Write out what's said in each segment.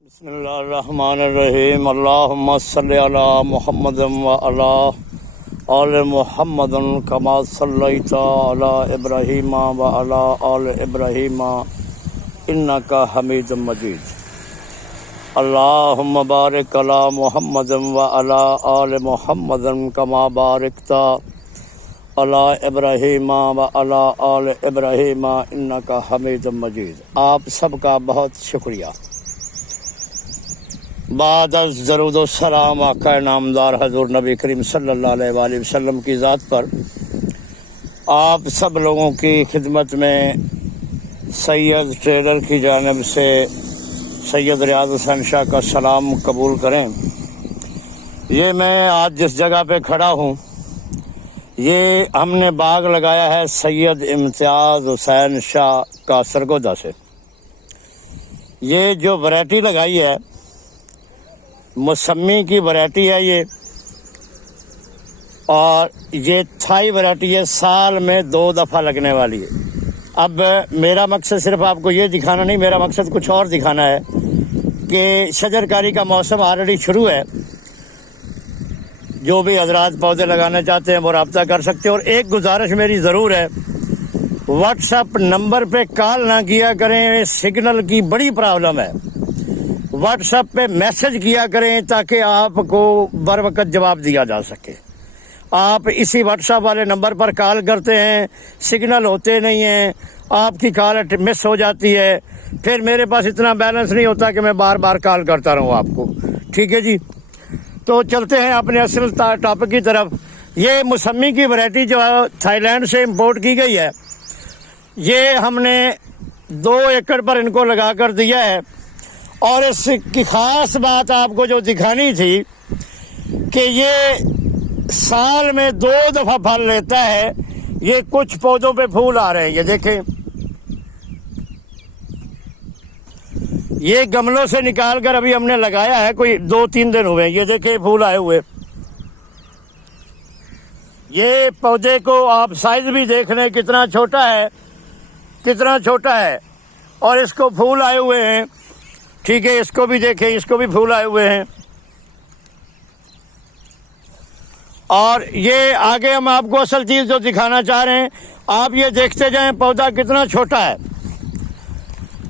بسم اللہ الرحمن الرحیم اللہم صلی علی محمد و علی آل محمد کما صلیت علی ابراہیم و علی آل ابراہیم انکا حمید مجید اللہم بارک علی محمد و علی آل محمد کما بارکت علی ابراہیم و علی آل ابراہیم انکا حمید مجید۔ آپ سب کا بہت شکریہ۔ بعد از درود و سلام آقا نامدار حضور نبی کریم صلی اللہ علیہ وآلہ وسلم کی ذات پر آپ سب لوگوں کی خدمت میں سید ٹریڈر کی جانب سے سید ریاض حسین شاہ کا سلام قبول کریں۔ یہ میں آج جس جگہ پہ کھڑا ہوں یہ ہم نے باغ لگایا ہے سید امتیاز حسین شاہ کا سرگودا سے۔ یہ جو ورائٹی لگائی ہے موسمی کی ورائٹی ہے یہ، اور یہ تھائی ورائٹی ہے، سال میں 2 دفعہ لگنے والی ہے۔ اب میرا مقصد صرف آپ کو یہ دکھانا نہیں، میرا مقصد کچھ اور دکھانا ہے کہ شجرکاری کا موسم آلریڈی شروع ہے۔ جو بھی حضرات پودے لگانا چاہتے ہیں وہ رابطہ کر سکتے ہیں۔ اور ایک گزارش میری ضرور ہے، واٹس ایپ نمبر پہ کال نہ کیا کریں، سگنل کی بڑی پرابلم ہے۔ واٹس ایپ پہ میسج کیا کریں تاکہ آپ کو بر وقت جواب دیا جا سکے۔ آپ اسی واٹس ایپ والے نمبر پر کال کرتے ہیں، سگنل ہوتے نہیں ہیں، آپ کی کال مس ہو جاتی ہے، پھر میرے پاس اتنا بیلنس نہیں ہوتا کہ میں بار بار کال کرتا رہوں آپ کو۔ ٹھیک ہے جی، تو چلتے ہیں اپنے اصل ٹاپک کی طرف۔ یہ موسمی کی ورائٹی جو تھائی لینڈ سے امپورٹ کی گئی ہے، یہ ہم نے 2 ایکڑ پر ان کو لگا کر دیا ہے۔ اور اس کی خاص بات آپ کو جو دکھانی تھی کہ یہ سال میں 2 دفعہ پھل لیتا ہے۔ یہ کچھ پودوں پہ پھول آ رہے ہیں، یہ دیکھیں، یہ گملوں سے نکال کر ابھی ہم نے لگایا ہے، کوئی 2-3 دن ہوئے ہیں۔ یہ دیکھیں پھول آئے ہوئے۔ یہ پودے کو آپ سائز بھی دیکھ لیں کتنا چھوٹا ہے، کتنا چھوٹا ہے، اور اس کو پھول آئے ہوئے ہیں۔ ٹھیک ہے، اس کو بھی دیکھیں، اس کو بھی پھول آئے ہوئے ہیں۔ اور یہ آگے ہم آپ کو اصل چیز جو دکھانا چاہ رہے ہیں، آپ یہ دیکھتے جائیں پودا کتنا چھوٹا ہے،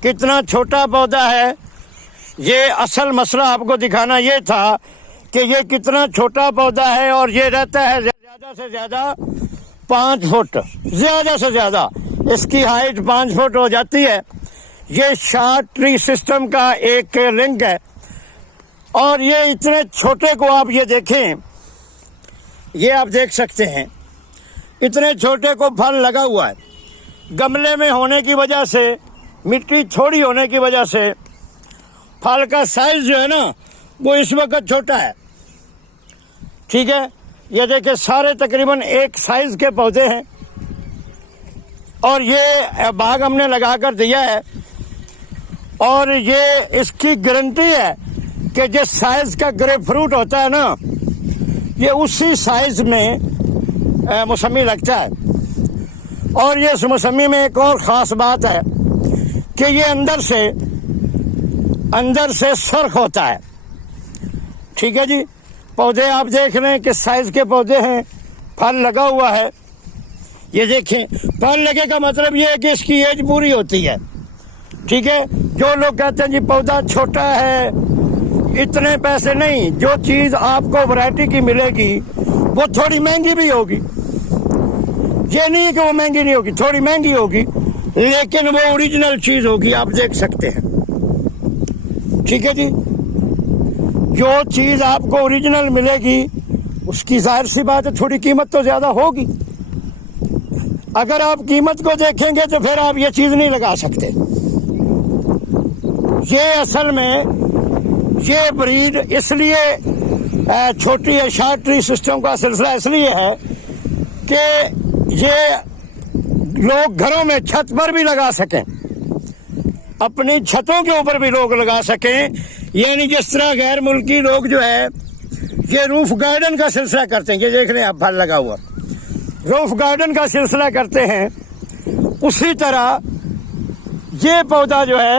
کتنا چھوٹا پودا ہے۔ یہ اصل مسئلہ آپ کو دکھانا یہ تھا کہ یہ کتنا چھوٹا پودا ہے، اور یہ رہتا ہے زیادہ سے زیادہ 5 فٹ، زیادہ سے زیادہ اس کی ہائٹ 5 فٹ ہو جاتی ہے۔ یہ شارٹ ٹری سسٹم کا ایک لنک ہے، اور یہ اتنے چھوٹے کو آپ یہ دیکھیں، یہ آپ دیکھ سکتے ہیں اتنے چھوٹے کو پھل لگا ہوا ہے۔ گملے میں ہونے کی وجہ سے، مٹی تھوڑی ہونے کی وجہ سے پھل کا سائز جو ہے نا وہ اس وقت چھوٹا ہے۔ ٹھیک ہے، یہ دیکھیں سارے تقریباً ایک سائز کے پودے ہیں، اور یہ باغ ہم نے لگا کر دیا ہے، اور یہ اس کی گارنٹی ہے کہ جس سائز کا گریپ فروٹ ہوتا ہے نا، یہ اسی سائز میں موسمی لگتا ہے۔ اور یہ اس موسمی میں ایک اور خاص بات ہے کہ یہ اندر سے سرخ ہوتا ہے۔ ٹھیک ہے جی، پودے آپ دیکھ لیں کہ سائز کے پودے ہیں، پھل لگا ہوا ہے۔ یہ دیکھیں، پھل لگے کا مطلب یہ ہے کہ اس کی ایج پوری ہوتی ہے۔ ٹھیک ہے، جو لوگ کہتے ہیں جی پودا چھوٹا ہے، اتنے پیسے نہیں، جو چیز آپ کو ورائٹی کی ملے گی وہ تھوڑی مہنگی بھی ہوگی۔ یہ نہیں کہ وہ مہنگی نہیں ہوگی، تھوڑی مہنگی ہوگی، لیکن وہ اوریجنل چیز ہوگی، آپ دیکھ سکتے ہیں۔ ٹھیک ہے جی، جو چیز آپ کو اوریجنل ملے گی اس کی ظاہر سی بات ہے تھوڑی قیمت تو زیادہ ہوگی۔ اگر آپ قیمت کو دیکھیں گے تو پھر آپ یہ چیز نہیں لگا سکتے۔ یہ اصل میں یہ بریڈ اس لیے چھوٹی ہے، شارٹ ٹری سسٹم کا سلسلہ اس لیے ہے کہ یہ لوگ گھروں میں چھت پر بھی لگا سکیں، اپنی چھتوں کے اوپر بھی لوگ لگا سکیں۔ یعنی جس طرح غیر ملکی لوگ جو ہے یہ روف گارڈن کا سلسلہ کرتے ہیں، یہ دیکھ رہے ہیں آپ پھل لگا ہوا، روف گارڈن کا سلسلہ کرتے ہیں، اسی طرح یہ پودا جو ہے